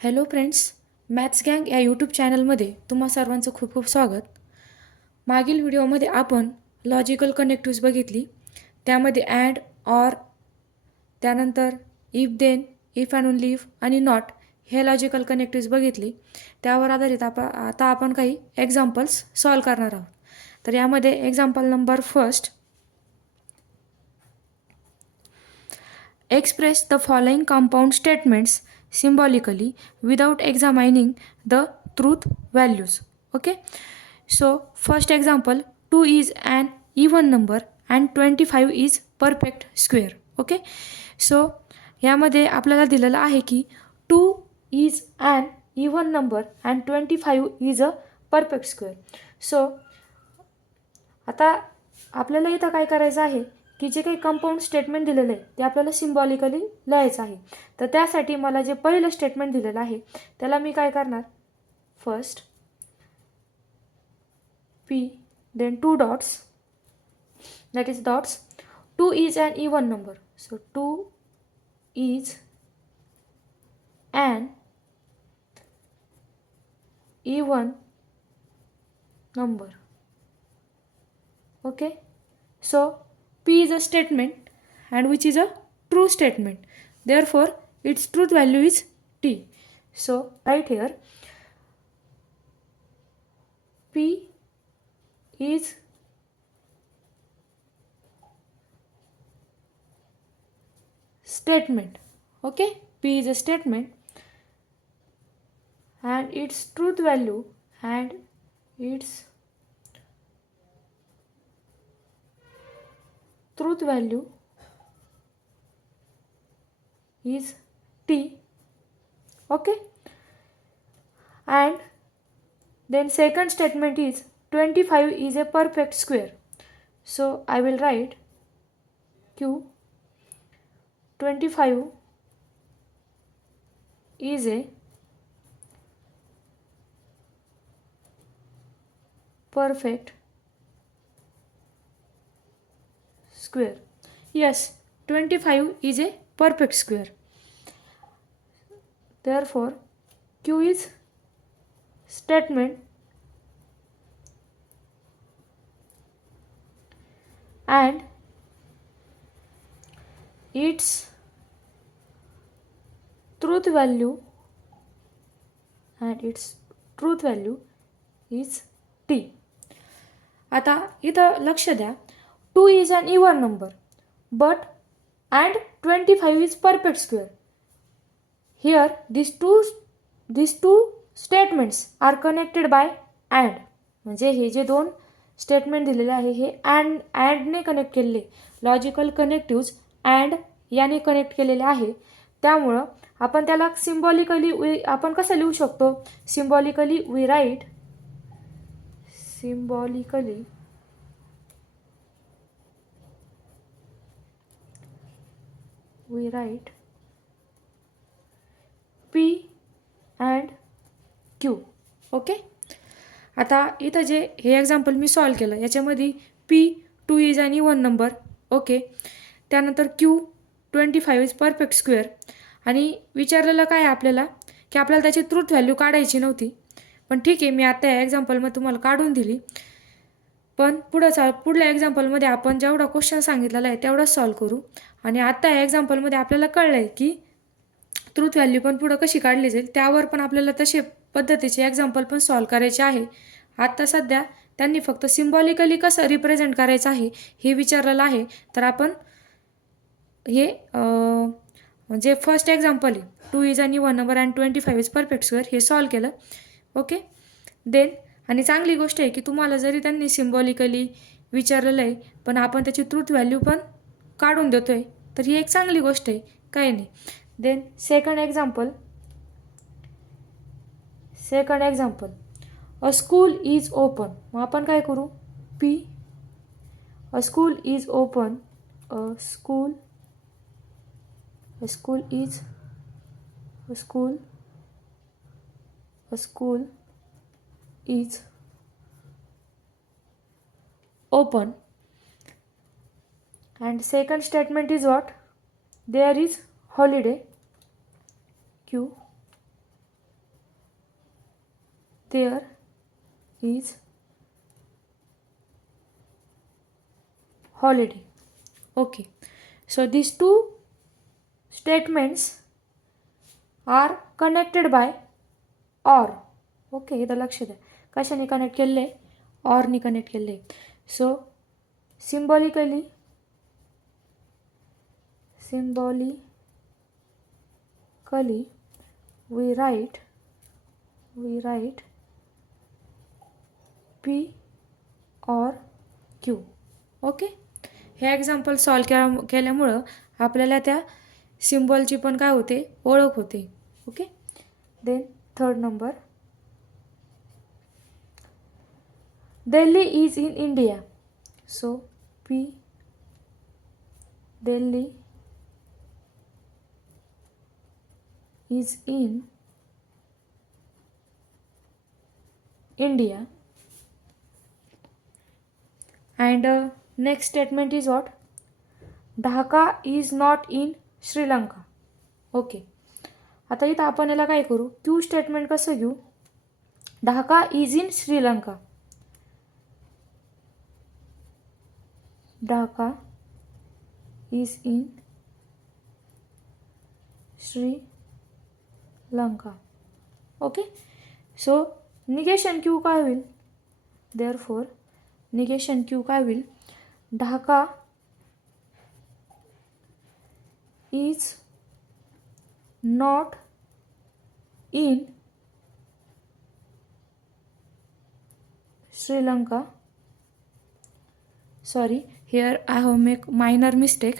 Hello friends, maths गँग या यूट्यूब चॅनलमध्ये तुम्हा सर्वांचं खूप खूप स्वागत. मागील व्हिडिओमध्ये आपण लॉजिकल कनेक्टिव्ज बघितली. त्यामध्ये अँड, ऑर, त्यानंतर if then, if and only if आणि नॉट हे लॉजिकल कनेक्टिव्ज बघितली. त्यावर आधारित आता आपण काही एक्झाम्पल्स सॉल्व करणार आहोत. तर यामध्ये example number first, express the following compound statements symbolically without examining the truth values. Okay, so first example, 2 is an even number and 25 is perfect square. Okay, so यामध्ये आपल्याला दिलेलं आहे की 2 is an even number and 25 is a perfect square. so आता आपल्याला इथं काय करायचं आहे की जे काही कंपाऊंड स्टेटमेंट दिलेलं आहे ते आपल्याला सिम्बॉलिकली लिहायचं आहे. तर त्यासाठी मला जे पहिलं स्टेटमेंट दिलेलं आहे त्याला मी काय करणार, first P then 2 dots, that is dots. 2 is an even number, so 2 is an even number. Okay, so P is a statement and which is a true statement, therefore its truth value is T. So right here P is statement. Okay, P is a statement and its truth value is T. Okay, and then second statement is 25 is a perfect square. So I will write Q 25 is a perfect square. Yes, 25 is a perfect square. Therefore Q is statement and its truth value is T. आता इथं लक्ष द्या, 2 is an even number but and 25 is perfect square. Here these two statements are connected by and. म्हणजे हे जे दोन स्टेटमेंट दिलेले आहे हे अँडने कनेक्ट केलेले, लॉजिकल कनेक्टिव्ज अँड याने कनेक्ट केलेले आहे. त्यामुळं आपण त्याला सिम्बॉलिकली आपण कसं लिहू शकतो, symbolically we write P and Q. Okay, आता इथं जे हे एक्झाम्पल मी सॉल्व केलं याच्यामध्ये P 2 is an even number. Okay, त्यानंतर Q 25 इज परफेक्ट स्क्वेअर आणि विचारलेलं काय आपल्याला की आपल्याला त्याची ट्रूथ व्हॅल्यू काढायची नव्हती. पण ठीक आहे, मी आता या एक्झाम्पलमध्ये तुम्हाला काढून दिली. पण पुढल्या एक्झाम्पलमध्ये आपण जेवढा क्वेश्चन सांगितलेला आहे तेवढाच सॉल्व करू. आणि आता या एक्झाम्पलमध्ये आपल्याला कळलं आहे की ट्रूथ व्हॅल्यू पण पुढं कशी काढली जाईल, त्यावर पण आपल्याला तसे पद्धतीचे एक्झाम्पल पण सॉल्व करायचे आहे. आता सध्या त्यांनी फक्त सिम्बॉलिकली कसं रिप्रेझेंट करायचं आहे हे विचारलेलं आहे. तर आपण हे म्हणजे फर्स्ट एक्झाम्पल आहे 2 is an even number and 25 is perfect square, हे सॉल्व केलं. ओके, देन आणि चांगली गोष्ट आहे की तुम्हाला जरी त्यांनी सिम्बॉलिकली विचारलेलं आहे पण आपण त्याची ट्रूथ व्हॅल्यू पण काढून देतो आहे, तर ही एक चांगली गोष्ट आहे, काही नाही. Then second example, a school is open. मग आपण काय करू, P a school is open, a school is open and second statement is what, there is holiday, Q there is holiday. Okay, so these two statements are connected by or. Okay, इथं लक्ष द्या, कशाने connect केले, ऑरनी connect केले. So symbolically we write P or Q. Okay, हे example solve केल्यामुळं आपल्याला त्या सिम्बॉलची पण काय होते, ओळख होते. Okay, then third number, Delhi is in India. So P, Delhi is in India. And next statement is what? Dhaka is not in Sri Lanka. Okay, आता इथं आपण याला काय करू, क्यू स्टेटमेंट कसं घेऊ, Dhaka is in Sri Lanka. Dhaka is in Sri Lanka. Okay, so negation Q काय होईल, देअरफॉर निगेशन क्यू काय होईल, Dhaka is not in Sri Lanka. Sorry, here I have make minor mistake.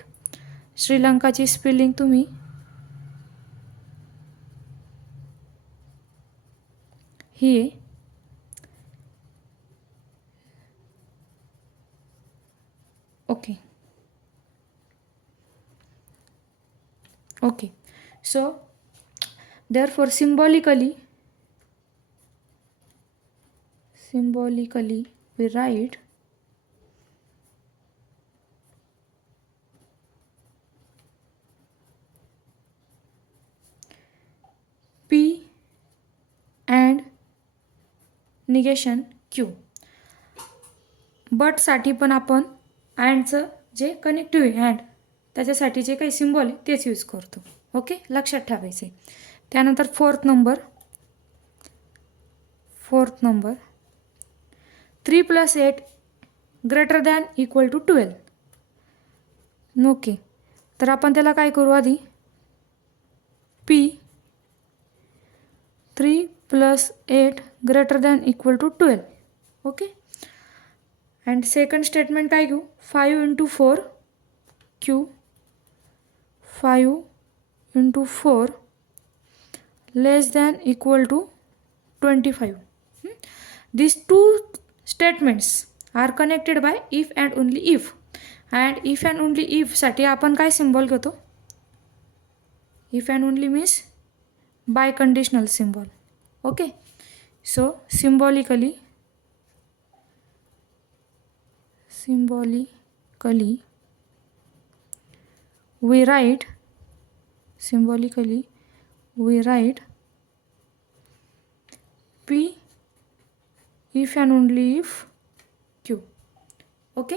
श्रीलंकाची स्पेलिंग तुम्ही ही okay. Okay, so therefore symbolically we write P and negation Q. But साठी पण आपण अँडचं जे कनेक्टिव्ह आहे अँड, त्याच्यासाठी जे काही सिम्बॉल आहे तेच यूज करतो. ओके, लक्षात ठेवायचे. त्यानंतर फोर्थ नंबर 3 + 8 > 12. ओके, तर आपण त्याला काय करू, आधी P 3 + 8 > 12. ओके, अँड सेकंड स्टेटमेंट काय घेऊ, 5 × 4 Q, 5 × 4 < 25. These two statements are connected by if and only if. And if and only if साठी आपण काय सिम्बॉल घेतो, if and only means biconditional symbol. Okay, so symbolically we write P if and only if Q. Okay,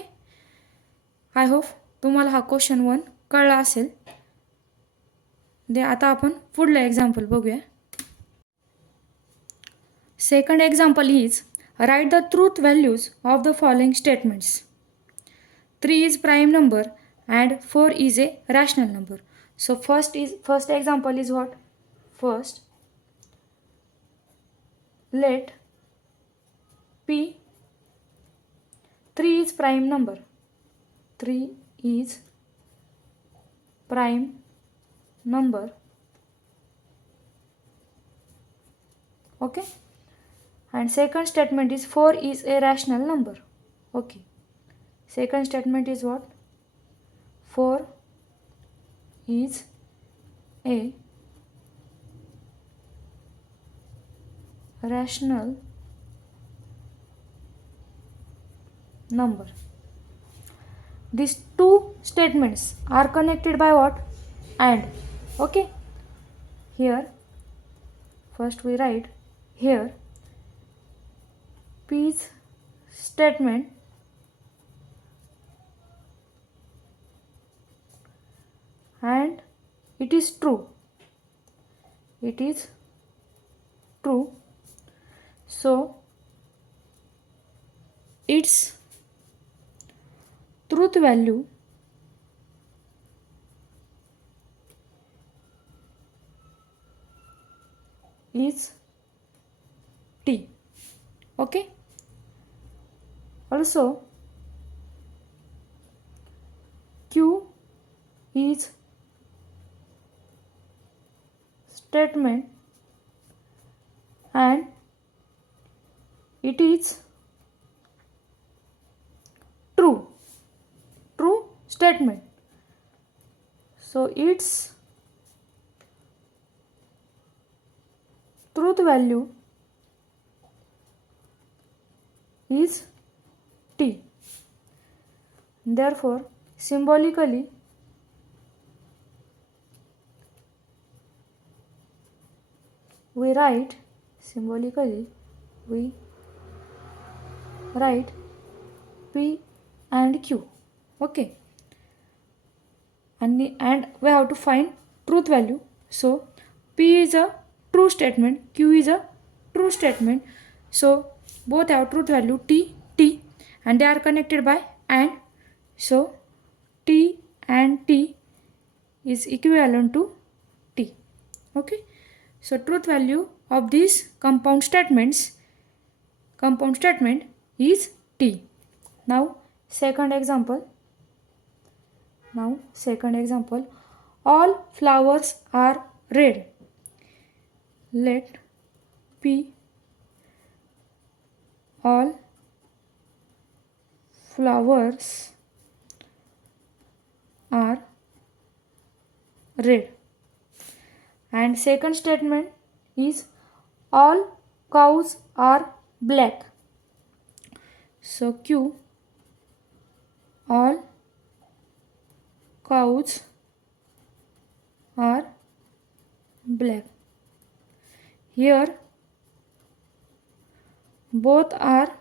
I hope तुम्हाला हा क्वेश्चन 1 कळला असेल. आता आपण पुढलं एक्झाम्पल बघूया. Second example is write the truth values of the following statements. 3 is prime number and 4 is a rational number. So first example is what? First, let P 3 is prime number. 3 is prime number. Okay, and second statement is 4 is a rational number. Okay, second statement is what? 4 is a rational number. These two statements are connected by what? And. Okay, here first we write here P's statement and it is true. It is true. So its truth value is T. Okay. Also Q is statement and it is true statement. So its truth value is T. Therefore, symbolically we write P and Q. Okay. And we have to find truth value. So P is a true statement, Q is a true statement. So both have truth value T, and they are connected by and. So T and T is equivalent to T. Okay. So truth value of these compound statement is T. Now second example. All flowers are red. Let P all flowers are red. And second statement is all cows are black. So Q all cows are black. Here both are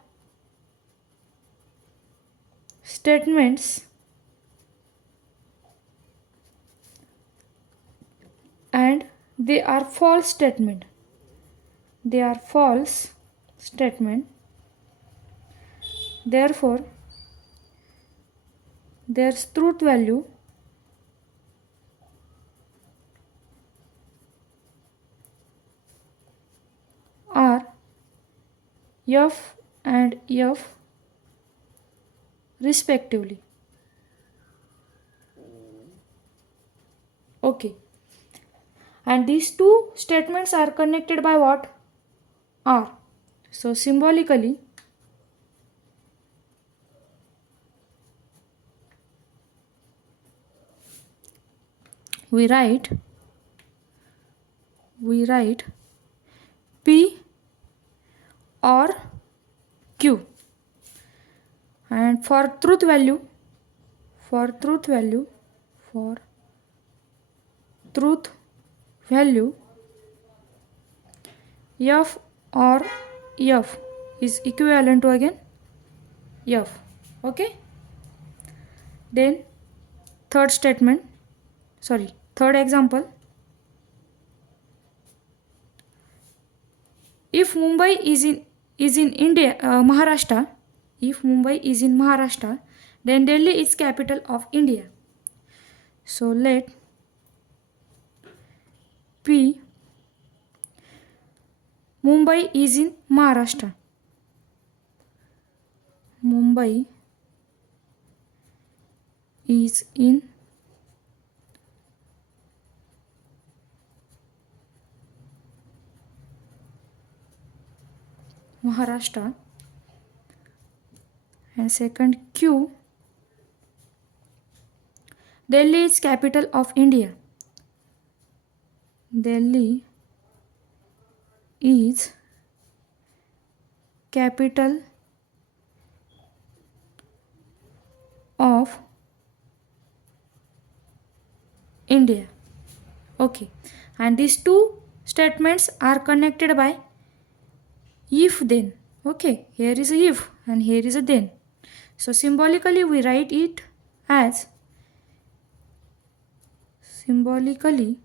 statements and they are false statement. Therefore, their truth value are F and F respectively. Okay. And these two statements are connected by what? R. So symbolically we write P or Q. And for truth value F or F is equivalent to again F. Okay. Then third example. If Mumbai is in India, Maharashtra, then Delhi is capital of India. So let P Mumbai is in Maharashtra. Mumbai is in Maharashtra. And second Q, Delhi is capital of India. Delhi is capital of India. Okay. And these two statements are connected by if then. Okay, here is a if and here is a then. So symbolically we write it as symbolically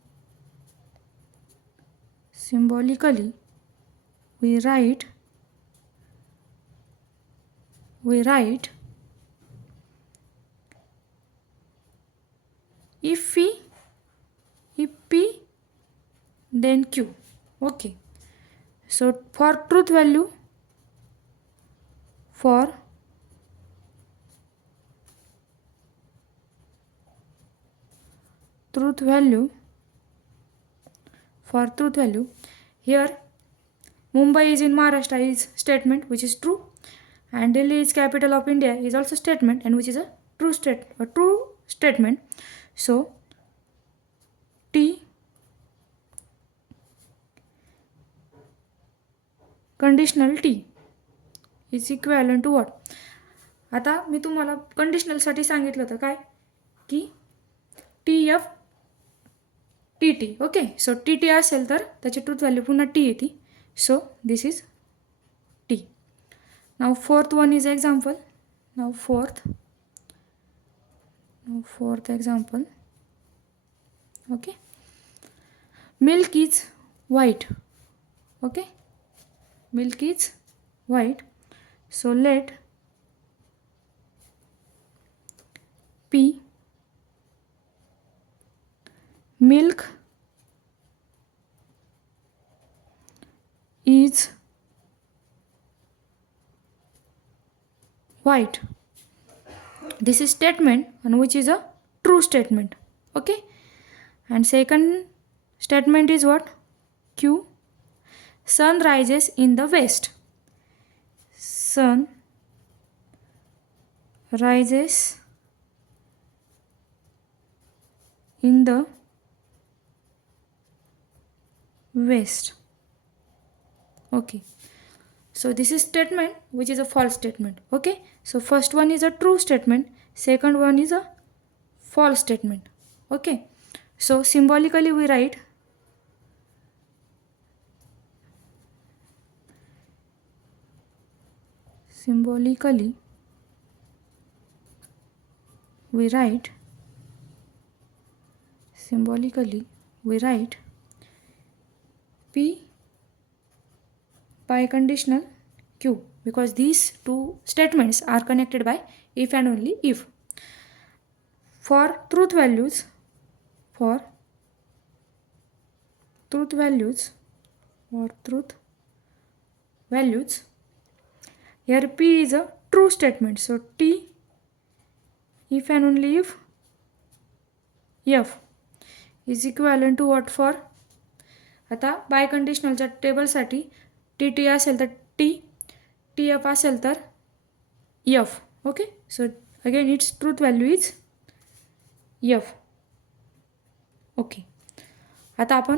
we write if P then Q. Okay, so for truth value here Mumbai is in Maharashtra is statement which is true, and Delhi is capital of India is also statement and which is a true statement. So T conditional T is equivalent to what? आता मी तुम्हाला कंडिशनलसाठी सांगितलं होतं काय की TF TT. Okay, सो TT असेल तर त्याची ट्रूथ व्हॅल्यू पुन्हा T येते. सो this is T. Now fourth one is example. Now fourth example. Okay, milk is white. Okay, milk is white. So let P milk is white. This is statement and which is a true statement. Okay, and second statement is what? Q. Sun rises in the west. Sun rises in the west. Okay, so this is statement which is a false statement. Okay, so first one is a true statement, second one is a false statement. Okay, so symbolically we write P by conditional Q because these two statements are connected by if and only if. For truth values, here P is a true statement. So T if and only if F is equivalent to what? For आता by कंडिशनलच्या टेबलसाठी TT असेल तर T, TF असेल तर F. Okay, so again it's truth value is F. Okay, आता आपण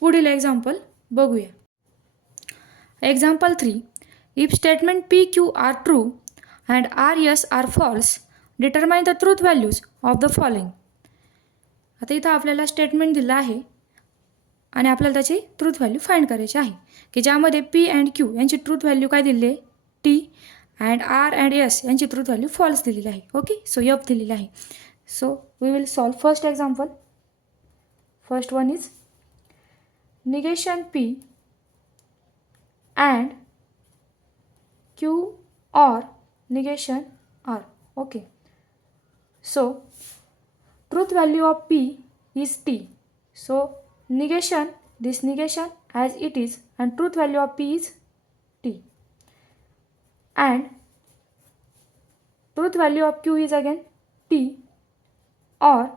पुढील एक्झाम्पल बघूया. Example 3. If statement PQ are true and RS are false determine the truth values of the following. आता इथं आपल्याला स्टेटमेंट दिलं आहे आणि आपल्याला त्याची ट्रूथ व्हॅल्यू फाइंड करायची आहे की ज्यामध्ये P अँड Q यांची ट्रूथ व्हॅल्यू काय दिली आहे? T and R and S यांची ट्रूथ व्हॅल्यू फॉल्स दिलेली आहे. ओके, सो F दिलेली आहे. So we will solve first example. First one is negation P and Q or negation R. Okay, so truth value of P is T. So negation, this negation as it is, and truth value of P is T, and truth value of Q is again T or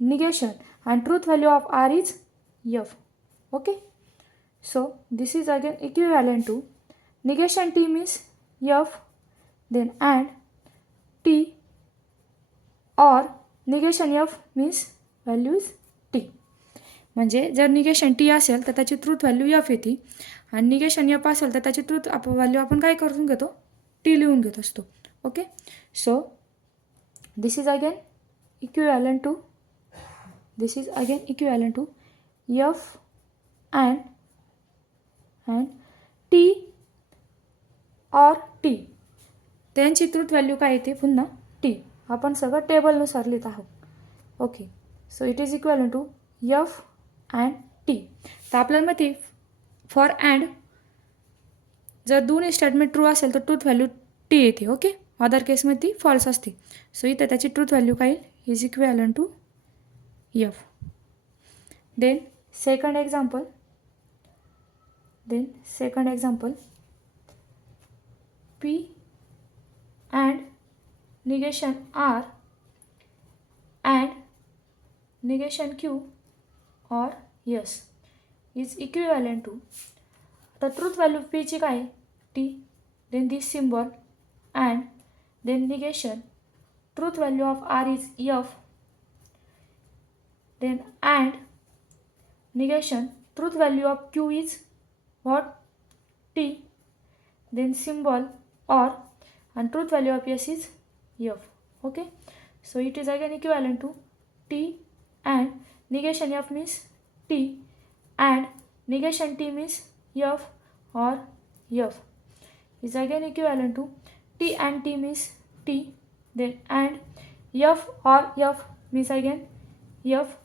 negation, and truth value of R is F. Okay, so this is again equivalent to negation T means F, then and T or negation F means value is T. म्हणजे जर negation T असेल तर त्याची truth value F येते आणि negation F असेल तर त्याची ट्रूथ व्हॅल्यू आपण काय करून घेतो? T लिहून घेत असतो. Okay, so this is again equivalent to F and T or T. त्यांची ट्रूथ व्हॅल्यू काय येते पुन्हा टी. आपण सगळं टेबलनुसार लिहित आहोत. Okay, so it is equal to F and T. तर आपल्याला माहिती फॉर अँड जर दोन्ही स्टेटमेंट ट्रू असेल तर ट्रूथ व्हॅल्यू टी येते. ओके, अदर केसमध्ये ती फॉल्स असते. सो इथं त्याची ट्रूथ व्हॅल्यू काय येईल is equal to F. Then second example. P and negation R and negation Q or S is equivalent to. The truth value P ची काय T, then this symbol and then negation. Truth value of R is F, then and negation. Truth value of Q is what? T, then symbol or, and truth value of S is F. Okay, so it is again equivalent to T and negation F means T and negation T means F or F is again equivalent to T and T means T, then and F or F means again F,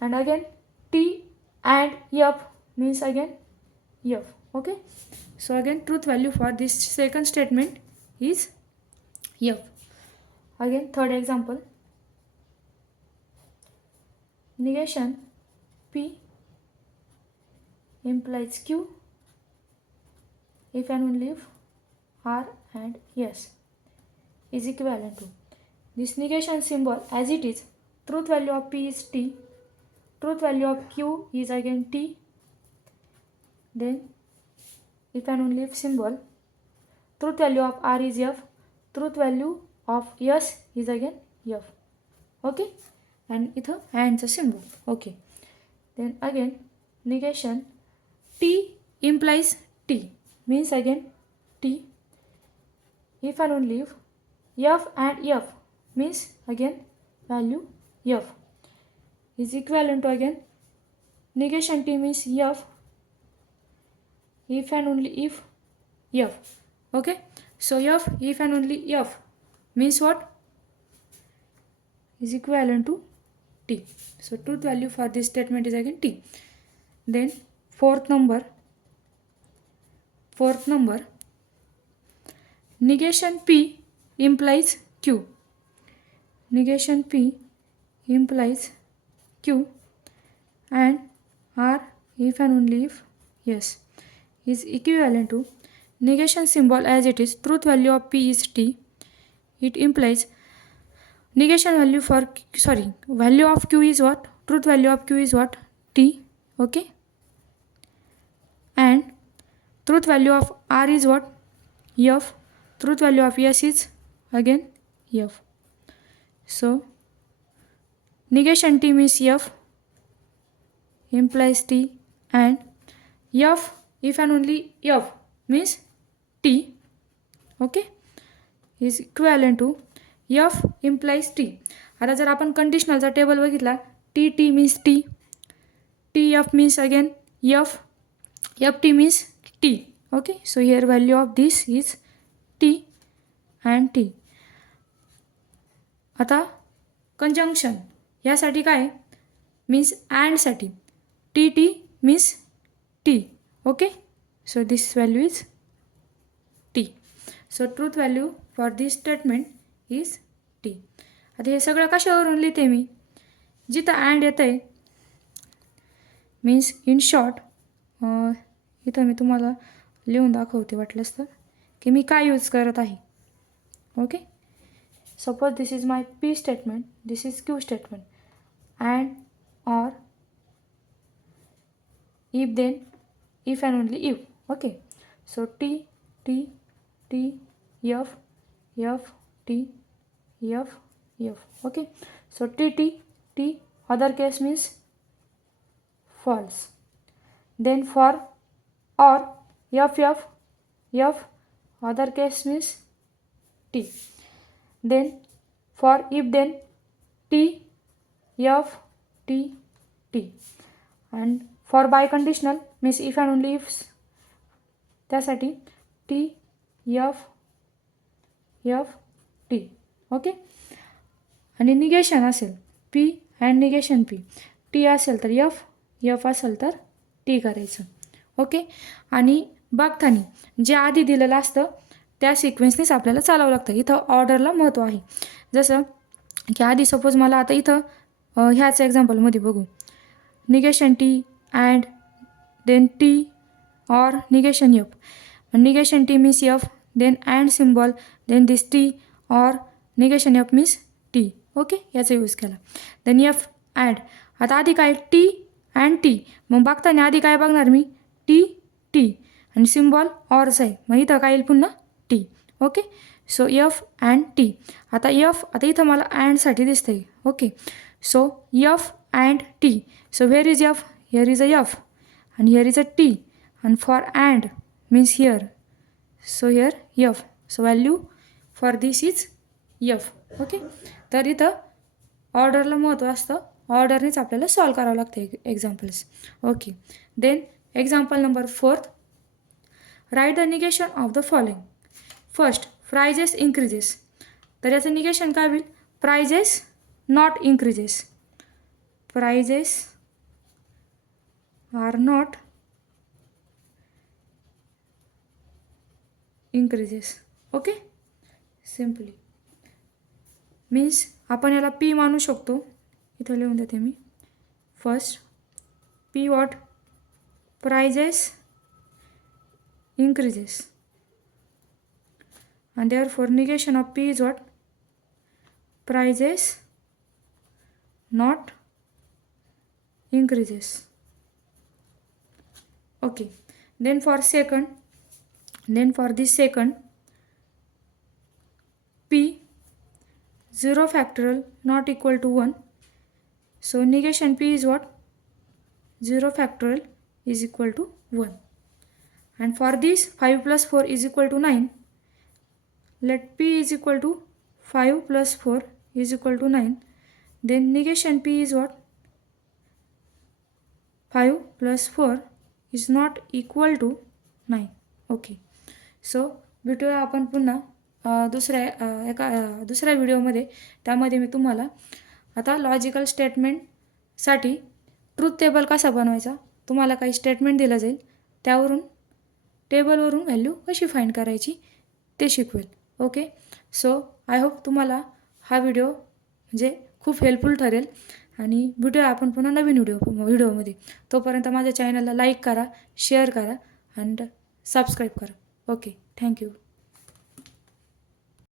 and again T and F means again F. Okay, so again truth value for this second statement is F. Again third example. Negation P implies Q if and only if R and S is equivalent to. This negation symbol as it is. Truth value of P is T, truth value of Q is again T, then if and only if symbol. Truth value of R is F, truth value of S is again F. Okay, and इथं and the symbol. Okay, then again negation T implies T means again T if and only if F and F means again value F is equivalent to again negation T means F if and only if F. Okay, so F if and only F means what is equivalent to T. So truth value for this statement is again T. Then fourth number negation P implies Q. Negation P implies Q and R if and only if yes is equivalent to negation symbol as it is. Truth value of P is T. It implies negation value for value of Q is what? Truth value of Q is what? T. Okay, and truth value of R is what? F. Truth value of S is again F. So negation T means F implies T and F if and only F means T. Okay, is equivalent to F implies T. आता जर आपण कंडिशनलचा टेबल बघितला T T means T, T F means again F, F T means T. Okay, so here value of this is T and T. आता कंजंक्शन यासाठी काय मीन्स अँडसाठी T T means T. Okay, so this value is T. So truth value for this statement is T. आता हे सगळं कशावरून लिहिते मी जिथं अँड येतं आहे मीन्स इन शॉर्ट इथं मी तुम्हाला लिहून दाखवते वाटलंच तर की मी काय यूज करत आहे. Okay, suppose this is my P statement, this is Q statement, and or if then if and only if. Okay, so T T T F F T F F. Okay, so T T T other case means false. Then for or F F F other case means T. Then for if then T F T T. And for by conditional means if and only if त्यासाठी T F F T. Okay. आणि निगेशन असेल P and negation P. T असेल तर F, F असेल तर टी करायचं. ओके. आणि बघताना जे आधी दिलेलं असतं त्या सिक्वेन्सनेच आपल्याला चालावं लागतं. इथं ऑर्डरला महत्त्व आहे. जसं की आधी सपोज मला आता इथं ह्याच एक्झाम्पलमध्ये बघू. Negation T and then T or negation f. Negation t means f, then and symbol, then this t or negation f means t. Okay. याचा यूज केला. Then f and. आता आधी काय t and t. मग बघताना आधी काय बघणार मी t t आणि सिम्बॉल ऑरच आहे. मग इथं काय येईल पुन्हा t. Okay. So f and t. आता f आता इथं मला अँडसाठी दिसतंय. Okay. So f and t. So where is f? Here is a f and here is a t. And for and means here. So here f. So value for this is f. Okay. तर इथं ऑर्डरला महत्त्व असतं. ऑर्डरनेच आपल्याला solve करावं लागतं examples. Okay. Then example number 4. Write the negation of the following. First, prices increases. तर याचं निगेशन काय होईल? Prices not increases. Prices are not increases. Okay. Simply means आपण याला पी मानू शकतो. इथं लिहून देते मी. First P what? Prices increases and therefore negation of p is what? Prices not increases. Okay. Then for this second, p 0 factorial not equal to 1. So negation p is what? 0 factorial is equal to 1. And for this 5 plus 4 is equal to 9. Let p is equal to 5 plus 4 is equal to 9. Then negation p is what? 5 plus 4 is not equal to 9. Okay. So भेटूया आपण पुन्हा दुसऱ्या व्हिडिओमध्ये. त्यामध्ये मी तुम्हाला आता लॉजिकल स्टेटमेंटसाठी truth table कसा बनवायचा, तुम्हाला काही स्टेटमेंट दिलं जाईल त्यावरून टेबलवरून व्हॅल्यू कशी फाइंड करायची ते शिकवेल. ओके. सो आय होप तुम्हाला हा व्हिडिओ खूप हेल्पफुल ठरेल. आणि भेटूया आपण पुन्हा नवीन व्हिडिओमध्ये. तोपर्यंत माझ्या चॅनलला लाईक करा, शेअर करा अँड सबस्क्राईब करा. ओके. थँक्यू.